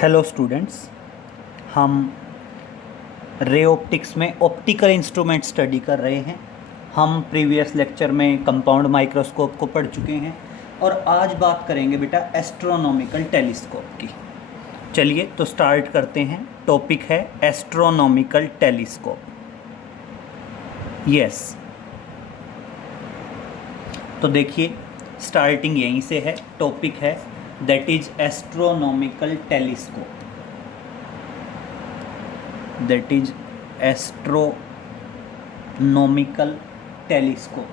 Hello students, हम ray optics में optical instrument study कर रहे हैं। हम प्रीवियस लेक्चर में कंपाउंड माइक्रोस्कोप को पढ़ चुके हैं और आज बात करेंगे बेटा एस्ट्रोनॉमिकल टेलीस्कोप की। चलिए तो स्टार्ट करते हैं। टॉपिक है एस्ट्रोनॉमिकल टेलीस्कोप। यस, तो देखिए स्टार्टिंग यहीं से है। टॉपिक है that is astronomical telescope. that is astronomical telescope।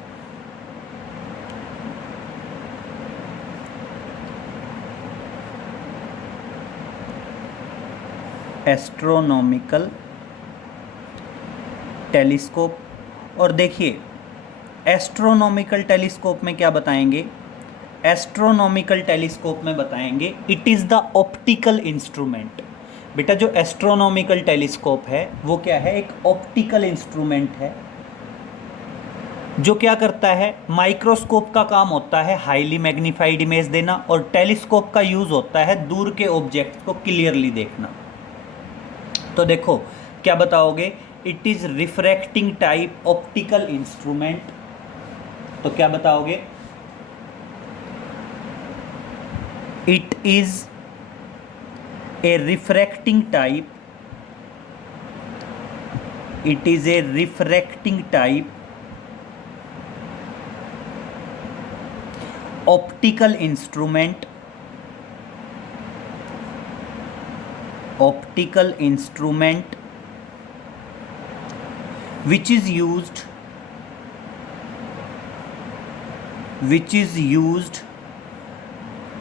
Astronomical telescope. और देखिए एस्ट्रोनॉमिकल टेलीस्कोप में क्या बताएंगे? एस्ट्रोनॉमिकल टेलीस्कोप में बताएंगे it is the optical instrument. बेटा जो एस्ट्रोनॉमिकल टेलीस्कोप है वो क्या है? एक ऑप्टिकल इंस्ट्रूमेंट है जो क्या करता है? माइक्रोस्कोप का काम होता है हाईली मैग्नीफाइड इमेज देना और टेलीस्कोप का यूज़ होता है दूर के ऑब्जेक्ट को क्लियरली देखना। तो देखो क्या बताओगे? It is refracting type optical instrument. तो क्या बताओगे? It is a refracting type, it is a refracting type optical instrument which is used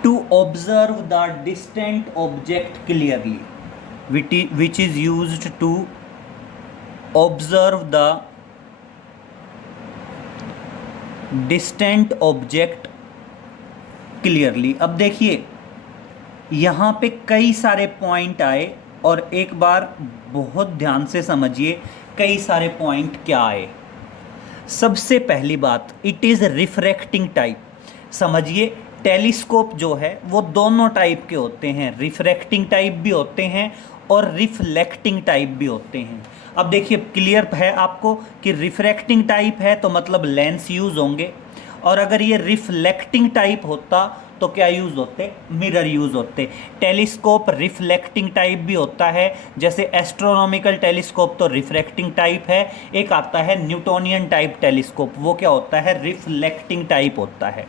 to observe the distant object clearly, which is used to observe the distant object clearly। अब देखिए यहाँ पे कई सारे point आए और एक बार बहुत ध्यान से समझिए कई सारे पॉइंट क्या आए। सबसे पहली बात, इट इज़ रिफ्रैक्टिंग टाइप। समझिए टेलीस्कोप जो है वो दोनों टाइप के होते हैं, रिफ्रैक्टिंग टाइप भी होते हैं और रिफ्लेक्टिंग टाइप भी होते हैं। अब देखिए क्लियर है आपको कि रिफ्रैक्टिंग टाइप है तो मतलब लेंस यूज़ होंगे, और अगर ये रिफ्लेक्टिंग टाइप होता तो क्या यूज़ होते? मिरर यूज़ होते। टेलीस्कोप रिफ्लेक्टिंग टाइप भी होता है, जैसे एस्ट्रोनॉमिकल टेलीस्कोप तो रिफ्रैक्टिंग टाइप है। एक आता है न्यूटोनियन टाइप टेलीस्कोप, वो क्या होता है? रिफ्लेक्टिंग टाइप होता है।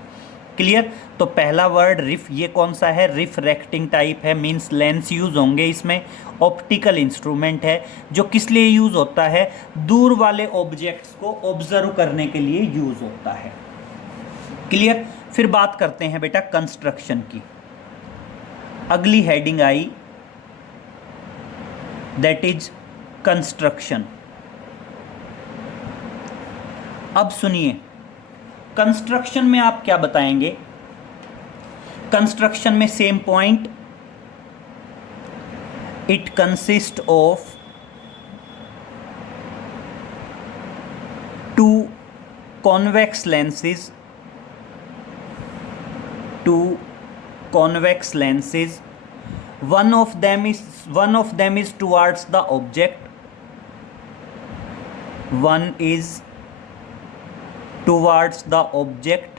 क्लियर? तो पहला वर्ड ये कौन सा है? रिफ्रैक्टिंग टाइप है, मींस लेंस यूज़ होंगे इसमें। ऑप्टिकल इंस्ट्रूमेंट है जो किस लिए यूज़ होता है? दूर वाले ऑब्जेक्ट्स को ऑब्जर्व करने के लिए यूज़ होता है। क्लियर? फिर बात करते हैं बेटा कंस्ट्रक्शन की। अगली हेडिंग आई दैट इज कंस्ट्रक्शन। अब सुनिए कंस्ट्रक्शन में आप क्या बताएंगे? कंस्ट्रक्शन में same point, it consist of two convex lenses, one of them is towards the object, one is towards the object,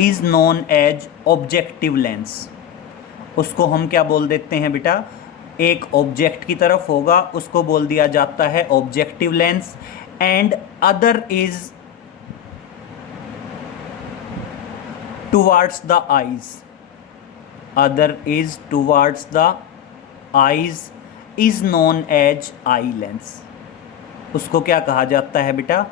is known as objective lens। उसको हम क्या बोल देते हैं बेटा? एक ऑब्जेक्ट की तरफ होगा उसको बोल दिया जाता है objective lens. And other is towards the eyes, other is towards the eyes is known as eye lens। उसको क्या कहा जाता है बेटा?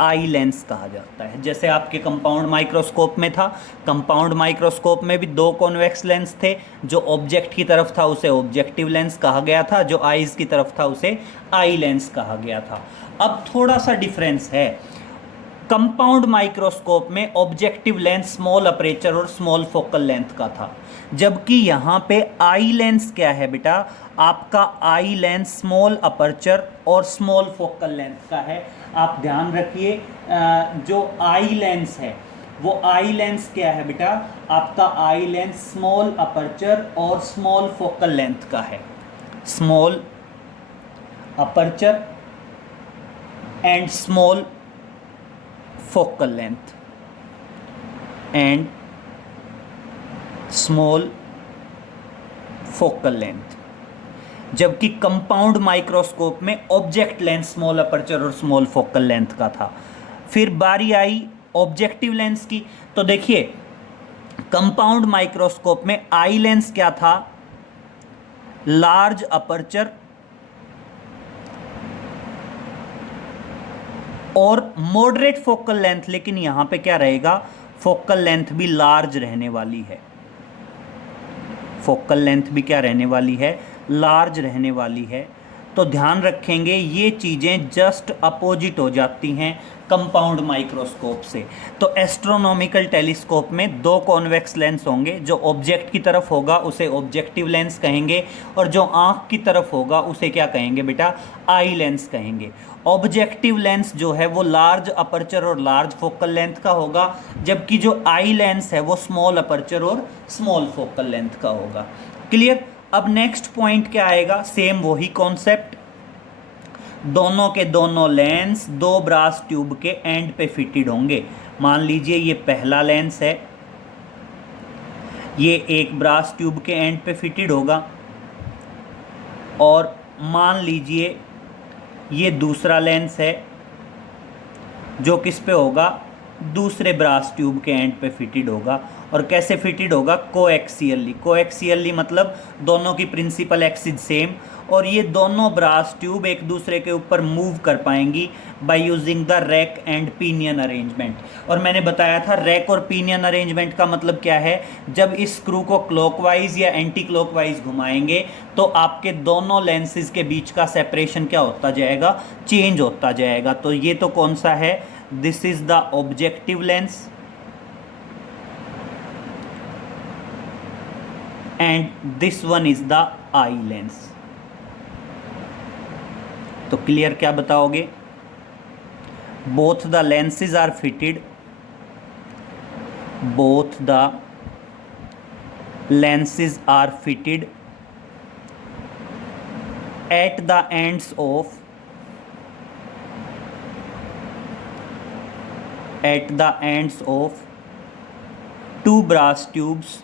आई लेंस कहा जाता है। जैसे आपके कंपाउंड माइक्रोस्कोप में था, कंपाउंड माइक्रोस्कोप में भी दो कॉन्वेक्स लेंस थे। जो ऑब्जेक्ट की तरफ था उसे ऑब्जेक्टिव लेंस कहा गया था, जो आईज की तरफ था उसे आई लेंस कहा गया था। अब थोड़ा सा डिफरेंस है। कंपाउंड माइक्रोस्कोप में ऑब्जेक्टिव लेंस स्मॉल अपर्चर और स्मॉल फोकल लेंथ का था, जबकि यहाँ पे आई लेंस क्या है बेटा? आपका आई लेंस स्मॉल अपर्चर और स्मॉल फोकल लेंथ का है। आप ध्यान रखिए जो आई लेंस है वो आई लेंस क्या है बेटा? आपका आई लेंस स्मॉल अपर्चर और स्मॉल फोकल लेंथ का है। Small aperture and small focal length and small focal length. जबकि कंपाउंड माइक्रोस्कोप में ऑब्जेक्ट लेंस स्मॉल अपर्चर और स्मॉल फोकल लेंथ का था। फिर बारी आई ऑब्जेक्टिव लेंस की। तो देखिए कंपाउंड माइक्रोस्कोप में आई लेंस क्या था? लार्ज अपर्चर और मॉडरेट फोकल लेंथ, लेकिन यहां पे क्या रहेगा? फोकल लेंथ भी लार्ज रहने वाली है। फोकल लेंथ भी क्या रहने वाली है? लार्ज रहने वाली है। तो ध्यान रखेंगे ये चीज़ें जस्ट अपोजिट हो जाती हैं कंपाउंड माइक्रोस्कोप से। तो एस्ट्रोनॉमिकल टेलीस्कोप में दो कॉन्वेक्स लेंस होंगे, जो ऑब्जेक्ट की तरफ होगा उसे ऑब्जेक्टिव लेंस कहेंगे और जो आँख की तरफ होगा उसे क्या कहेंगे बेटा? आई लेंस कहेंगे। ऑब्जेक्टिव लेंस जो है वो लार्ज अपर्चर और लार्ज फोकल लेंथ का होगा, जबकि जो आई लेंस है वो स्मॉल अपर्चर और स्मॉल फोकल लेंथ का होगा। क्लियर? अब नेक्स्ट पॉइंट क्या आएगा? सेम वही कॉन्सेप्ट, दोनों के दोनों लेंस दो ब्रास ट्यूब के एंड पे फिटेड होंगे। मान लीजिए ये पहला लेंस है, ये एक ब्रास ट्यूब के एंड पे फिटेड होगा, और मान लीजिए ये दूसरा लेंस है जो किस पे होगा? दूसरे ब्रास ट्यूब के एंड पे फिटेड होगा। और कैसे फिटेड होगा? कोएक्सियली। कोएक्सियली मतलब दोनों की प्रिंसिपल एक्सिस सेम, और ये दोनों ब्रास ट्यूब एक दूसरे के ऊपर मूव कर पाएंगी by using the rack and pinion arrangement. और मैंने बताया था रैक और पिनियन अरेंजमेंट का मतलब क्या है? जब इस स्क्रू को क्लॉकवाइज या एंटी क्लॉकवाइज घुमाएंगे तो आपके दोनों लेंसेज के बीच का सेपरेशन क्या होता जाएगा? चेंज होता जाएगा। तो ये तो कौन सा है? This is the objective lens and this one is the eye lens। तो क्लियर क्या बताओगे? both the lenses are fitted, both the lenses are fitted at the ends of two brass tubes,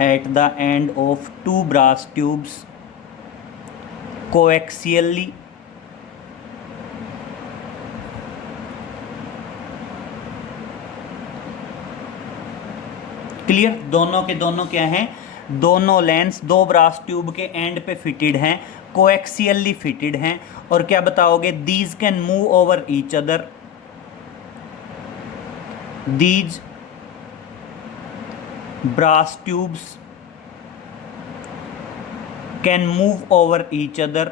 at the end of two brass tubes coaxially clear? दोनों के दोनों क्या हैं? दोनों lens दो ब्रास ट्यूब के एंड पे फिटेड हैं, कोएक्सियली फिटेड हैं। और क्या बताओगे? These can move over each other, these brass tubes can move over each other,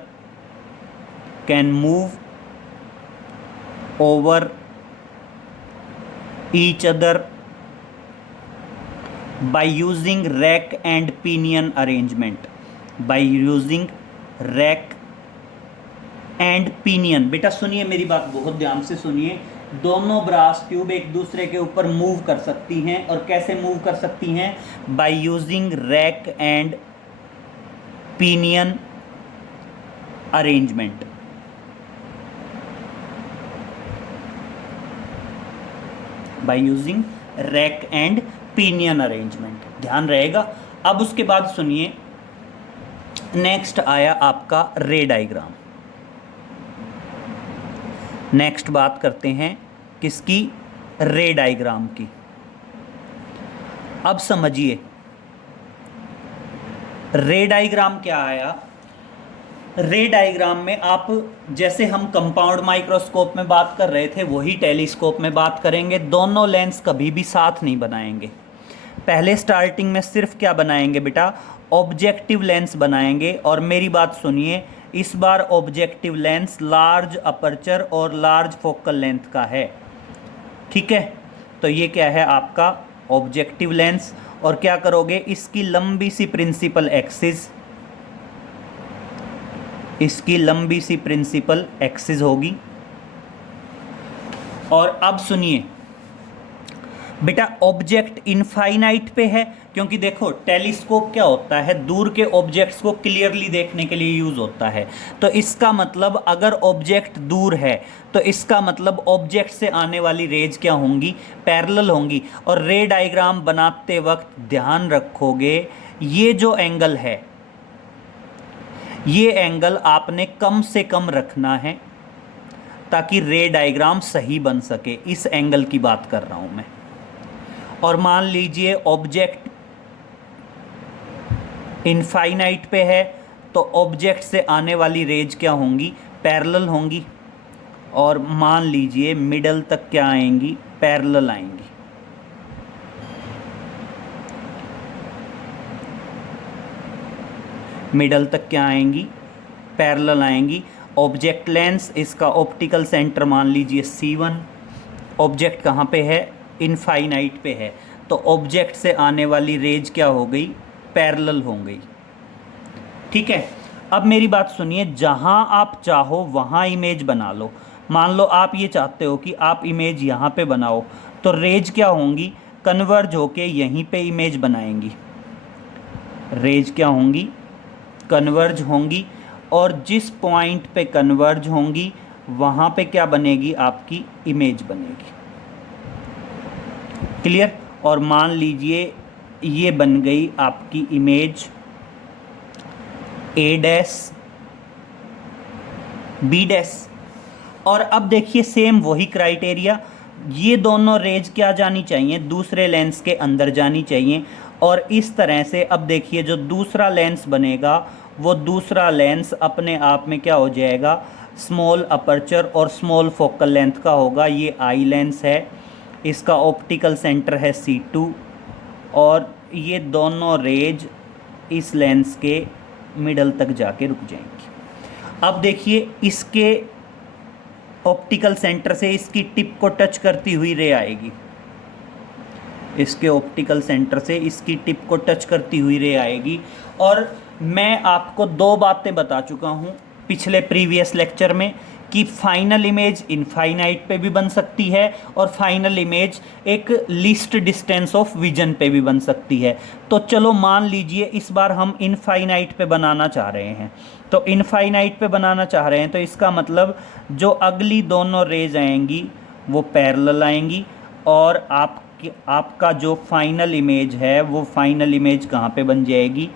can move over each other by using rack and pinion arrangement, by using rack and pinion। बेटा सुनिए मेरी बात बहुत ध्यान से सुनिए। दोनों ब्रास ट्यूब एक दूसरे के ऊपर मूव कर सकती हैं, और कैसे मूव कर सकती हैं? By using rack and pinion arrangement. By using rack and pinion arrangement, ध्यान रहेगा। अब उसके बाद सुनिए, नेक्स्ट आया आपका रे डायग्राम। नेक्स्ट बात करते हैं किसकी? रे डायग्राम की। अब समझिए रे डायग्राम क्या आया। रे डायग्राम में आप, जैसे हम कंपाउंड माइक्रोस्कोप में बात कर रहे थे वही टेलीस्कोप में बात करेंगे। दोनों लेंस कभी भी साथ नहीं बनाएंगे। पहले स्टार्टिंग में सिर्फ क्या बनाएंगे बेटा? ऑब्जेक्टिव लेंस बनाएंगे। और मेरी बात सुनिए, इस बार ऑब्जेक्टिव लेंस लार्ज अपर्चर और लार्ज फोकल लेंथ का है। ठीक है, तो ये क्या है आपका ऑब्जेक्टिव लेंस। और क्या करोगे? इसकी लंबी सी प्रिंसिपल एक्सिस, इसकी लंबी सी प्रिंसिपल एक्सिस होगी। और अब सुनिए बेटा, ऑब्जेक्ट इनफाइनाइट पे है, क्योंकि देखो टेलीस्कोप क्या होता है, दूर के ऑब्जेक्ट्स को क्लियरली देखने के लिए यूज होता है। तो इसका मतलब अगर ऑब्जेक्ट दूर है तो इसका मतलब ऑब्जेक्ट से आने वाली रेज क्या होंगी, पैरेलल होंगी। और रे डायग्राम बनाते वक्त ध्यान रखोगे ये जो एंगल है, ये एंगल आपने कम से कम रखना है ताकि रे डायग्राम सही बन सके। इस एंगल की बात कर रहा हूं मैं। और मान लीजिए ऑब्जेक्ट इनफाइनाइट पे है तो ऑब्जेक्ट से आने वाली रेज क्या होंगी, पैरेलल होंगी। और मान लीजिए मिडल तक क्या आएंगी, पैरेलल आएंगी। मिडल तक क्या आएंगी, पैरेलल आएंगी। ऑब्जेक्ट लेंस, इसका ऑप्टिकल सेंटर मान लीजिए C1। ऑब्जेक्ट कहाँ पे है, इनफाइनाइट पे है, तो ऑब्जेक्ट से आने वाली रेज क्या हो गई, पैरेलल हो गई। ठीक है, अब मेरी बात सुनिए, जहां आप चाहो वहां इमेज बना लो। मान लो आप ये चाहते हो कि आप इमेज यहाँ पे बनाओ, तो रेज क्या होंगी, कन्वर्ज होके यहीं पे इमेज बनाएंगी। रेज क्या होंगी, कन्वर्ज होंगी। और जिस पॉइंट पे कन्वर्ज होंगी वहाँ पे क्या बनेगी, आपकी इमेज बनेगी। क्लियर। और मान लीजिए ये बन गई आपकी image A dash B dash. और अब देखिए सेम वही क्राइटेरिया, ये दोनों रेज क्या जानी चाहिए, दूसरे लेंस के अंदर जानी चाहिए। और इस तरह से अब देखिए जो दूसरा लेंस बनेगा वो दूसरा लेंस अपने आप में क्या हो जाएगा, स्मॉल अपर्चर और स्मॉल फोकल लेंथ का होगा। ये आई लेंस है, इसका ऑप्टिकल सेंटर है C2 और ये दोनों रेज इस लेंस के मिडल तक जाके रुक जाएंगी। अब देखिए इसके ऑप्टिकल सेंटर से इसकी टिप को टच करती हुई रे आएगी, इसके ऑप्टिकल सेंटर से इसकी टिप को टच करती हुई रे आएगी। और मैं आपको दो बातें बता चुका हूँ पिछले प्रीवियस लेक्चर में कि फाइनल इमेज इनफाइनाइट पे भी बन सकती है और फाइनल इमेज एक लीस्ट डिस्टेंस ऑफ विजन पे भी बन सकती है। तो चलो मान लीजिए इस बार हम इनफाइनाइट पे बनाना चाह रहे हैं, तो इनफाइनाइट पे बनाना चाह रहे हैं तो इसका मतलब जो अगली दोनों रेज आएंगी वो पैरेलल आएंगी और आपका जो फाइनल इमेज है वो फाइनल इमेज कहाँ पे बन जाएगी,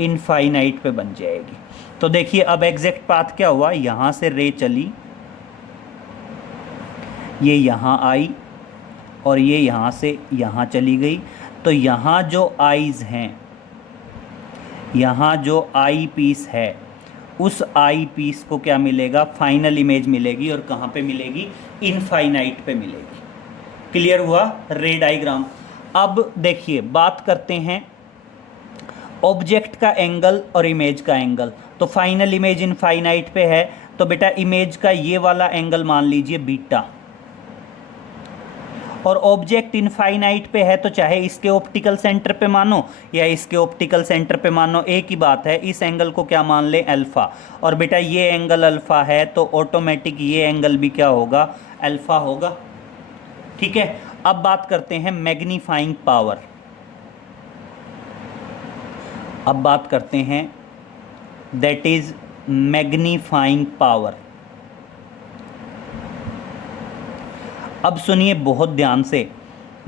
इनफाइनाइट पे बन जाएगी। तो देखिए अब एग्जैक्ट पाथ क्या हुआ, यहाँ से रे चली, ये यहाँ आई और ये यहाँ से यहाँ चली गई। तो यहाँ जो आईज हैं, यहाँ जो आई पीस है उस आई पीस को क्या मिलेगा, फाइनल इमेज मिलेगी। और कहाँ पे मिलेगी, इनफाइनाइट पे मिलेगी। क्लियर हुआ रे डायग्राम। अब देखिए बात करते हैं ऑब्जेक्ट का एंगल और इमेज का एंगल। तो फाइनल इमेज इनफाइनाइट पे है तो बेटा इमेज का ये वाला एंगल मान लीजिए बीटा, और ऑब्जेक्ट इनफाइनाइट पे है तो चाहे इसके ऑप्टिकल सेंटर पे मानो या इसके ऑप्टिकल सेंटर पे मानो, एक ही बात है। इस एंगल को क्या मान ले, अल्फा। और बेटा ये एंगल अल्फा है तो ऑटोमेटिक ये एंगल भी क्या होगा, अल्फा होगा। ठीक है, अब बात करते हैं मैग्नीफाइंग पावर। अब बात करते हैं दैट इज मैग्नीफाइंग पावर। अब सुनिए बहुत ध्यान से,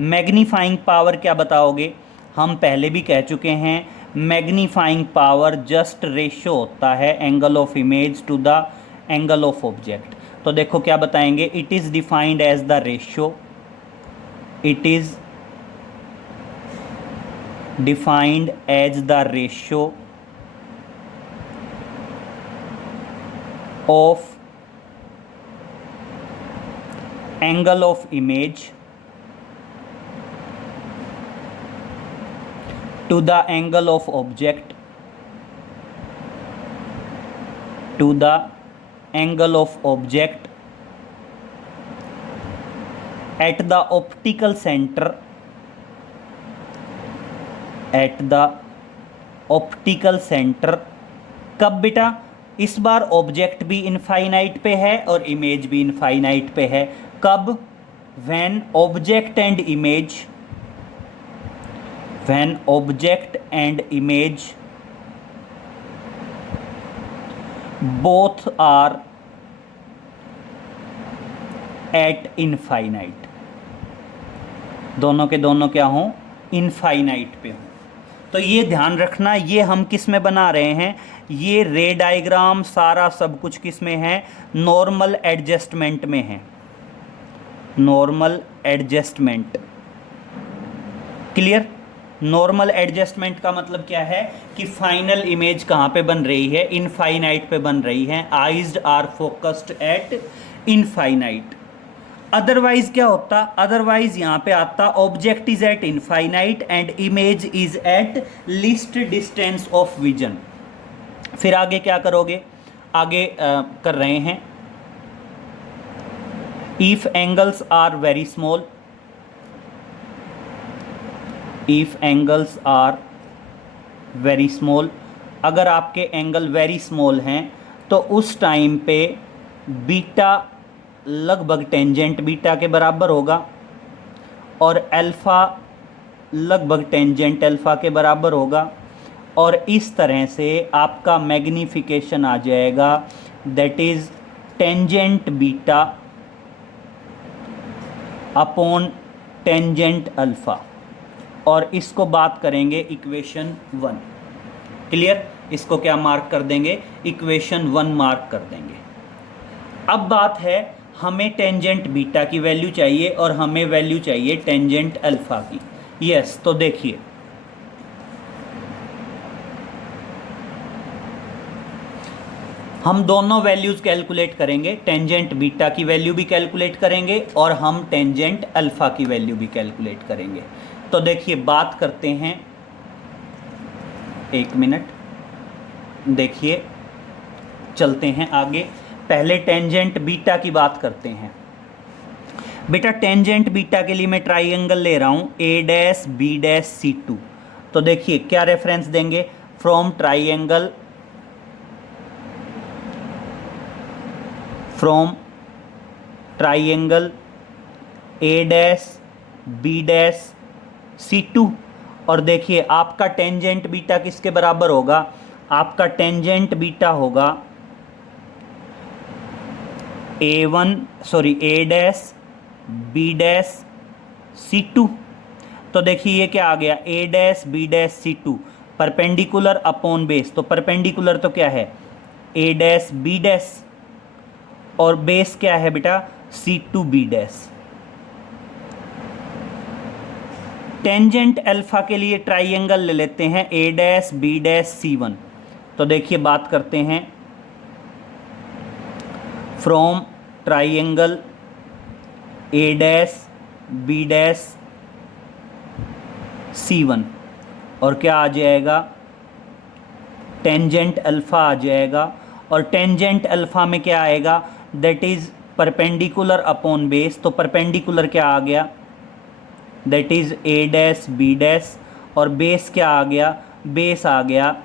मैग्नीफाइंग पावर क्या बताओगे, हम पहले भी कह चुके हैं मैग्नीफाइंग पावर जस्ट रेशो होता है angle of image to the angle of object. तो देखो क्या बताएंगे, it is defined as the ratio, it is defined as the ratio of angle of image to the angle of object to the angle of object at the optical center, at the optical center। कब बेटा, इस बार object भी infinite पे है और image भी infinite पे है। कब, when object and image both are at infinite, दोनों के दोनों क्या हों, इनफाइनाइट पे हों। तो ये ध्यान रखना, ये हम किस में बना रहे हैं, ये रे डायग्राम सारा सब कुछ किस में है, नॉर्मल एडजस्टमेंट में है, normal adjustment. Clear? Normal adjustment का मतलब क्या है कि फाइनल इमेज कहाँ पे बन रही है, इनफाइनाइट पे बन रही है, eyes are focused at infinite. Otherwise क्या होता, अदरवाइज यहाँ पे आता object is at infinite and image is at least distance of vision. फिर आगे क्या करोगे, आगे कर रहे हैं, if angles are very small, if angles are very small, अगर आपके एंगल वेरी स्मॉल हैं तो उस टाइम पे बीटा लगभग टेंजेंट बीटा के बराबर होगा और अल्फ़ा लगभग टेंजेंट अल्फ़ा के बराबर होगा, और इस तरह से आपका मैग्नीफिकेशन आ जाएगा, that is tangent beta upon tangent alpha, और इसको बात करेंगे इक्वेशन 1। क्लियर? इसको क्या मार्क कर देंगे, इक्वेशन 1 मार्क कर देंगे। अब बात है, हमें टेंजेंट बीटा की वैल्यू चाहिए और हमें वैल्यू चाहिए टेंजेंट अल्फ़ा की। यस, तो देखिए हम दोनों वैल्यूज़ कैलकुलेट करेंगे, टेंजेंट बीटा की वैल्यू भी कैलकुलेट करेंगे और हम टेंजेंट अल्फ़ा की वैल्यू भी कैलकुलेट करेंगे। तो देखिए बात करते हैं, एक मिनट, देखिए चलते हैं आगे। पहले टेंजेंट बीटा की बात करते हैं। बेटा टेंजेंट बीटा के लिए मैं ट्राइंगल ले रहा हूँ A dash B dash C two. तो देखिए क्या रेफरेंस देंगे, from triangle A dash B dash C two, और देखिए आपका टेंजेंट बीटा किसके बराबर होगा, आपका टेंजेंट बीटा होगा A dash B dash C two. तो देखिए ये क्या आ गया, A dash B dash C two perpendicular upon base. तो परपेंडिकुलर तो क्या है, ए डैश बी डैश, और बेस क्या है बेटा, C two B dash. Tangent alpha के लिए ट्राइंगल ले लेते हैं A dash B dash C one. तो देखिए बात करते हैं, from triangle A dash B dash C one, और क्या आ जाएगा, टेंजेंट अल्फ़ा आ जाएगा, और टेंजेंट अल्फ़ा में क्या आएगा, that is perpendicular upon base. तो परपेंडिकुलर क्या आ गया, that is A dash B dash, और बेस क्या आ गया, बेस आ गया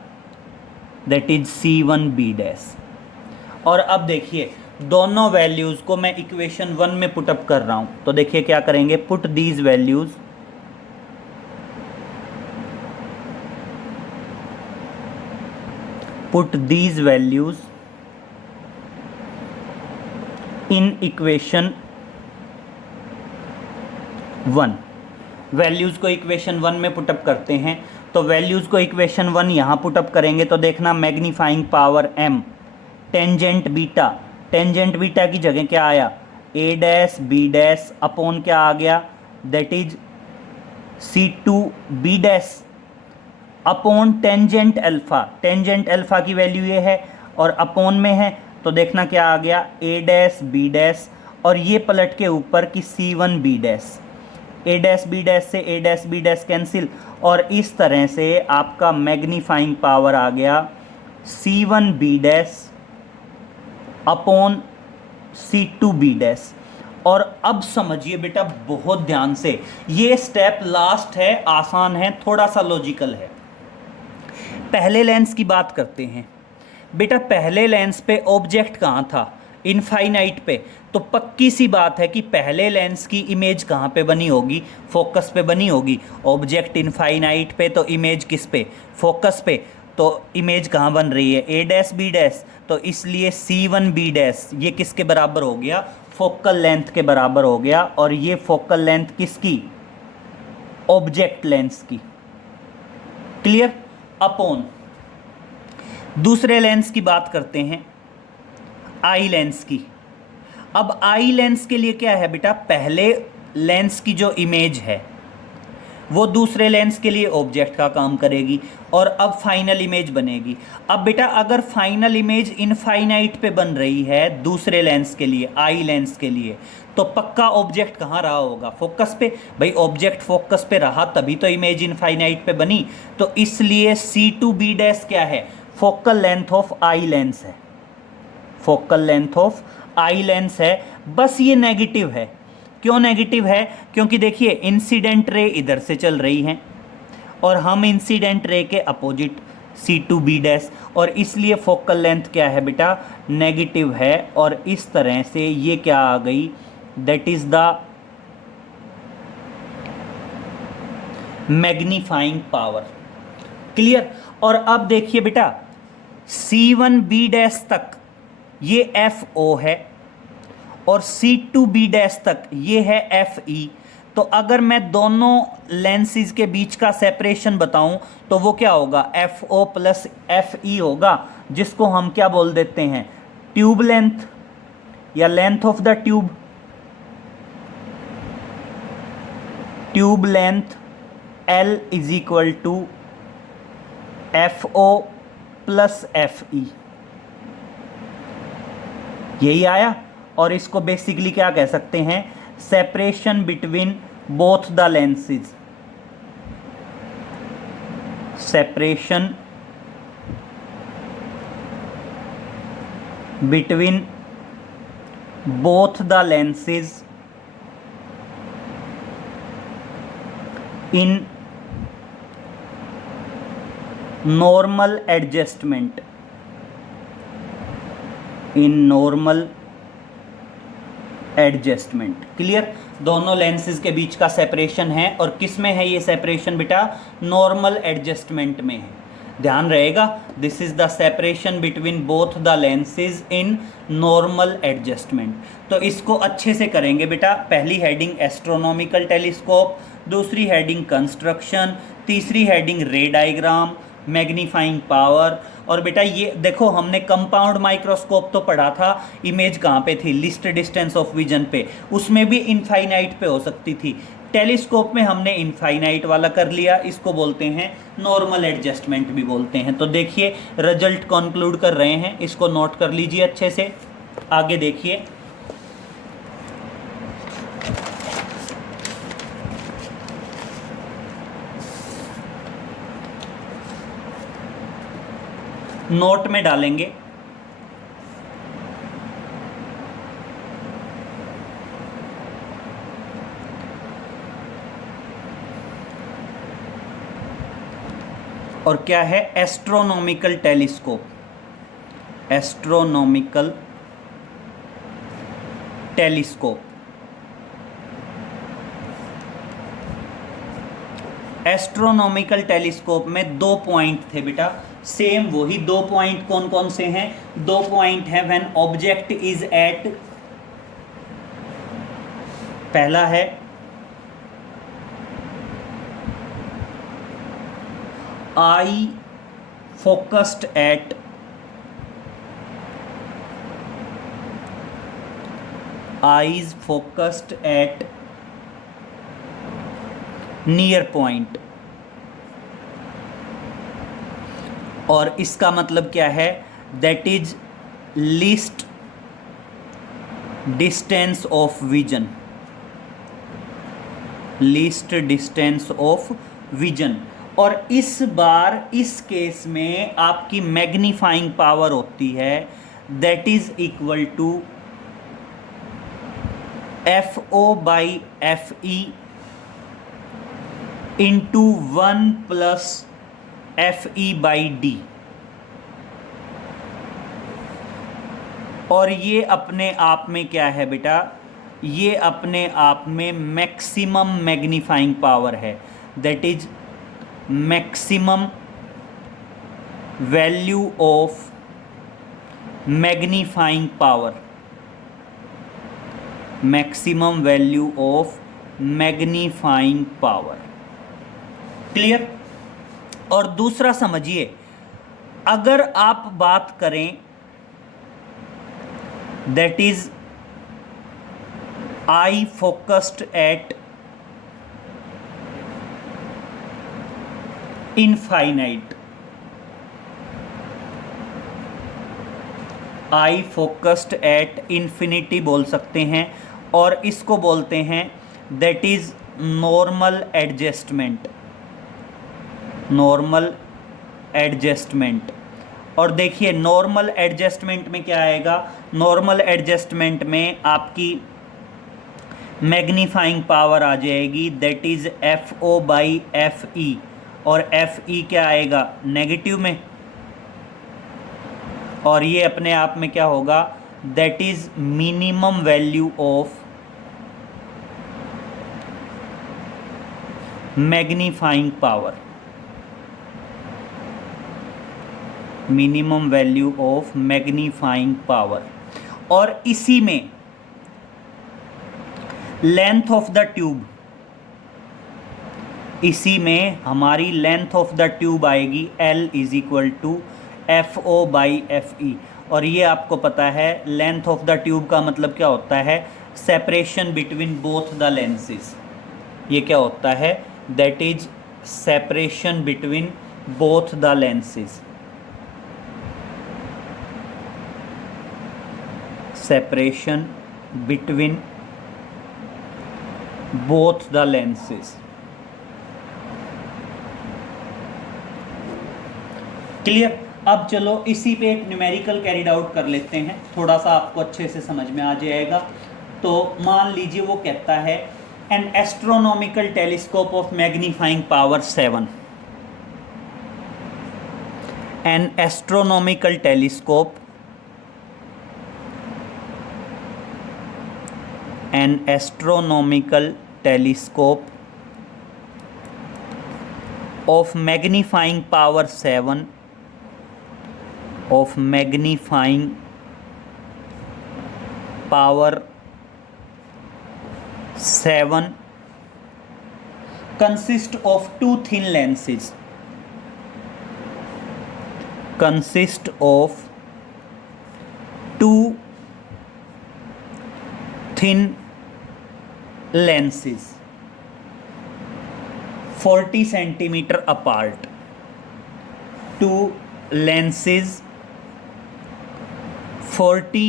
that is C one B dash. और अब देखिए दोनों वैल्यूज़ को मैं इक्वेशन 1 में पुटअप कर रहा हूँ। तो देखिए क्या करेंगे, put these values in equation 1। Values को इक्वेशन 1 में पुटअप करते हैं। तो वैल्यूज़ को इक्वेशन 1 यहाँ पुटअप करेंगे तो देखना magnifying power m, tangent beta की जगह क्या आया, A dash B dash upon क्या आ गया, that is C two B dash upon tangent alpha की वैल्यू ये है और अपॉन में है, तो देखना क्या आ गया, ए डैश बी डैश, और ये पलट के ऊपर कि C one B dash, A dash B dash से A dash B dash cancel, और इस तरह से आपका मैग्नीफाइंग पावर आ गया C one B dash upon C two B dash. और अब समझिए बेटा बहुत ध्यान से, ये स्टेप लास्ट है, आसान है, थोड़ा सा लॉजिकल है। पहले लेंस की बात करते हैं। बेटा पहले लेंस पे ऑब्जेक्ट कहाँ था, इनफाइनाइट पे, तो पक्की सी बात है कि पहले लेंस की इमेज कहाँ पे बनी होगी, फोकस पे बनी होगी। ऑब्जेक्ट इनफाइनाइट पे तो इमेज किस पे, फोकस पे, तो इमेज कहाँ बन रही है, ए डैश बी डैश, तो इसलिए C1 B डैश ये किसके बराबर हो गया, फोकल लेंथ के बराबर हो गया। और ये फोकल लेंथ किसकी, ऑब्जेक्ट लेंस की। क्लियर। अपॉन दूसरे लेंस की बात करते हैं, आई लेंस की। अब आई लेंस के लिए क्या है बेटा, पहले लेंस की जो इमेज है वो दूसरे लेंस के लिए ऑब्जेक्ट का काम करेगी और अब फाइनल इमेज बनेगी। अब बेटा अगर फाइनल इमेज इनफाइनाइट पे बन रही है दूसरे लेंस के लिए, आई लेंस के लिए, तो पक्का ऑब्जेक्ट कहाँ रहा होगा, फोकस पे। भाई ऑब्जेक्ट फोकस पे रहा तभी तो इमेज इनफाइनाइट पे बनी। तो इसलिए C2 B डैश क्या है, focal length of eye lens है, focal length of eye lens है। बस ये नेगेटिव है। क्यों नेगेटिव है, क्योंकि देखिए इंसिडेंट रे इधर से चल रही हैं और हम इंसिडेंट रे के अपोजिट C2 B डैश, और इसलिए फोकल लेंथ क्या है बेटा, नेगेटिव है। और इस तरह से ये क्या आ गई, that is the magnifying power. Clear. और अब देखिए बेटा C1 B डैश तक ये FO है और C2 B डैश तक ये है FE। तो अगर मैं दोनों लेंसेज के बीच का सेपरेशन बताऊं तो वो क्या होगा, FO प्लस FE होगा, जिसको हम क्या बोल देते हैं, ट्यूब लेंथ या length of the tube. Tube length L is equal to FO plus FE, यही आया। और इसको बेसिकली क्या कह सकते हैं, separation between both the lenses, separation between both the lenses in normal adjustment, in normal adjustment. Clear. दोनों lenses के बीच का सेपरेशन है और किस में है ये सेपरेशन बेटा, नॉर्मल एडजस्टमेंट में है। ध्यान रहेगा, this is the separation between both the lenses in normal adjustment. तो इसको अच्छे से करेंगे बेटा। पहली हेडिंग एस्ट्रोनॉमिकल टेलीस्कोप, दूसरी हेडिंग कंस्ट्रक्शन, तीसरी हेडिंग रे डायग्राम, मैग्नीफाइंग पावर। और बेटा ये देखो हमने कंपाउंड माइक्रोस्कोप तो पढ़ा था, इमेज कहाँ पे थी, लिस्ट डिस्टेंस ऑफ विजन पे, उसमें भी इनफाइनाइट पे हो सकती थी। टेलीस्कोप में हमने इनफाइनाइट वाला कर लिया, इसको बोलते हैं नॉर्मल एडजस्टमेंट भी बोलते हैं। तो देखिए रिजल्ट कंक्लूड कर रहे हैं, इसको नोट कर लीजिए अच्छे से। आगे देखिए, नोट में डालेंगे और क्या है, astronomical telescope, astronomical telescope. Astronomical telescope में दो पॉइंट थे बेटा, सेम वही दो पॉइंट। कौन कौन से हैं, दो पॉइंट है व्हेन ऑब्जेक्ट इज एट, पहला है I focused eight, eyes focused eight near point. और इसका मतलब क्या है, that is least distance of vision, least distance of vision. और इस बार इस केस में आपकी मैग्नीफाइंग पावर होती है that is equal to FO by FE into 1 plus FE by D। और ये अपने आप में क्या है बेटा, ये अपने आप में मैक्सिमम मैग्नीफाइंग पावर है, that is maximum value of magnifying power, maximum value of magnifying power. Clear. और दूसरा समझिए, अगर आप बात करें that is I focused at infinite, I focused at infinity बोल सकते हैं, और इसको बोलते हैं that is normal adjustment, normal adjustment. और देखिए नॉर्मल एडजस्टमेंट में क्या आएगा, नॉर्मल एडजस्टमेंट में आपकी मैग्नीफाइंग पावर आ जाएगी that is F O by F E, और एफ ई क्या आएगा, नेगेटिव में, और ये अपने आप में क्या होगा, that is minimum value of magnifying power, minimum value of magnifying power. और इसी में लेंथ ऑफ द ट्यूब, इसी में हमारी लेंथ ऑफ द ट्यूब आएगी L is equal to F O by F E. और ये आपको पता है लेंथ ऑफ द ट्यूब का मतलब क्या होता है, separation between both the lenses. ये क्या होता है, that is separation between both the lenses, separation between both the lenses. Clear. अब चलो इसी पे एक न्यूमेरिकल कैरिड आउट कर लेते हैं, थोड़ा सा आपको अच्छे से समझ में आ जाएगा। तो मान लीजिए वो कहता है N astronomical telescope of magnifying power 7, N astronomical telescope, N astronomical telescope of magnifying power 7, of magnifying power 7 consist of two thin lenses, consist of two thin lenses 40 centimeter apart, two lenses 40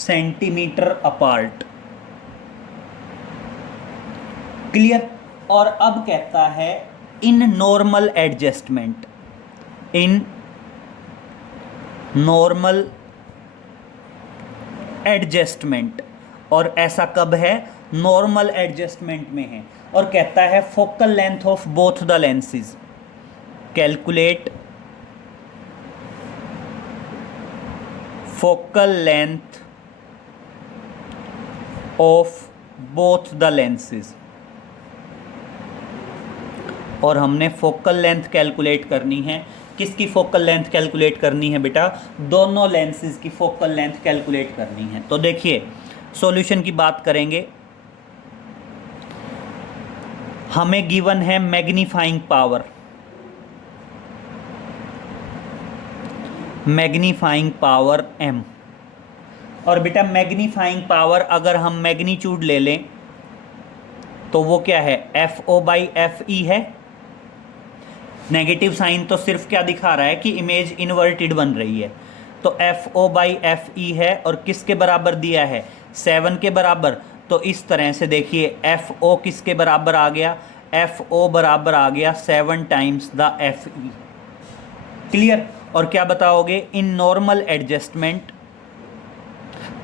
centimeter apart। Clear. और अब कहता है in normal adjustment, in normal adjustment, और ऐसा कब है, normal adjustment में है। और कहता है focal length of both the lenses, calculate focal length of both the lenses. और हमने फोकल लेंथ कैलकुलेट करनी है, किसकी फोकल लेंथ कैलकुलेट करनी है बेटा, दोनों लेंसेज की फोकल लेंथ कैलकुलेट करनी है। तो देखिए सॉल्यूशन की बात करेंगे, हमें गिवन है magnifying power, magnifying power m। और बेटा मैग्नीफाइंग पावर अगर हम मैग्नीट्यूड ले लें तो वो क्या है, F O by F E है। नेगेटिव साइन तो सिर्फ क्या दिखा रहा है कि इमेज इन्वर्टेड बन रही है, तो F O by F E है, और किसके बराबर दिया है, 7 के बराबर। तो इस तरह से देखिए एफ ओ किसके बराबर आ गया, एफ ओ बराबर आ गया 7 times the F E. Clear. और क्या बताओगे, इन नॉर्मल एडजस्टमेंट,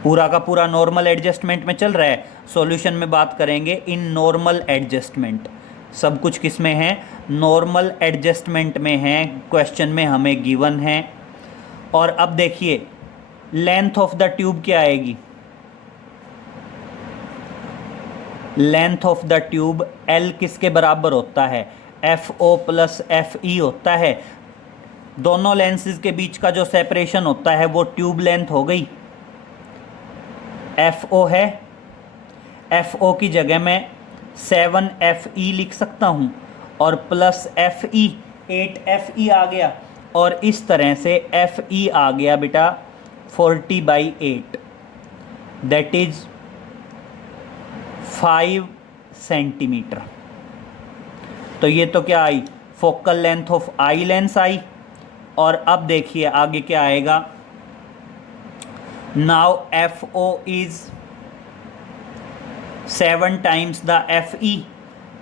पूरा का पूरा नॉर्मल एडजस्टमेंट में चल रहा है, सॉल्यूशन में बात करेंगे इन नॉर्मल एडजस्टमेंट। सब कुछ किस में है, नॉर्मल एडजस्टमेंट में है, क्वेश्चन में हमें गिवन है। और अब देखिए लेंथ ऑफ द ट्यूब क्या आएगी, length of the tube L किसके बराबर होता है, FO प्लस FE होता है। दोनों लेंसेज के बीच का जो सेपरेशन होता है वो ट्यूब लेंथ हो गई, FO है। FO की जगह मैं 7FE लिख सकता हूँ और प्लस FE 8FE आ गया, और इस तरह से FE आ गया बेटा 40/8, दैट इज 5 सेंटीमीटर। तो ये तो क्या आई, focal length of eye lens आई। और अब देखिए आगे क्या आएगा, now FO is 7 times the FE,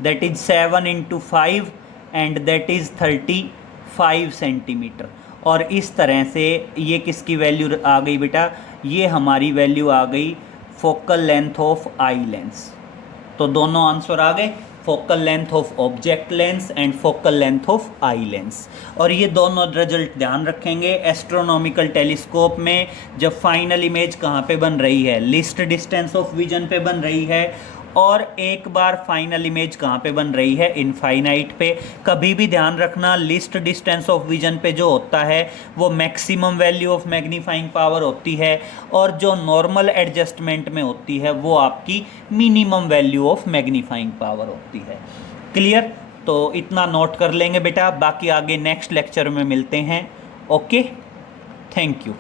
that is 7 into 5 and that is 35 centimetre. और इस तरह से ये किसकी वैल्यू आ गई बेटा, ये हमारी वैल्यू आ गई focal length of eye lens. तो दोनों आंसर आ गए, focal length of object lens and focal length of eye lens. और ये दोनों रिजल्ट ध्यान रखेंगे एस्ट्रोनॉमिकल टेलीस्कोप में, जब फाइनल इमेज कहाँ पे बन रही है, लिस्ट डिस्टेंस ऑफ विजन पे बन रही है, और एक बार फाइनल इमेज कहाँ पे बन रही है, इनफाइनाइट पे। कभी भी ध्यान रखना लिस्ट डिस्टेंस ऑफ विजन पे जो होता है वो maximum value of magnifying power होती है, और जो नॉर्मल एडजस्टमेंट में होती है वो आपकी minimum value of magnifying power होती है। क्लियर? तो इतना नोट कर लेंगे बेटा, बाकी आगे नेक्स्ट लेक्चर में मिलते हैं। Okay, thank you.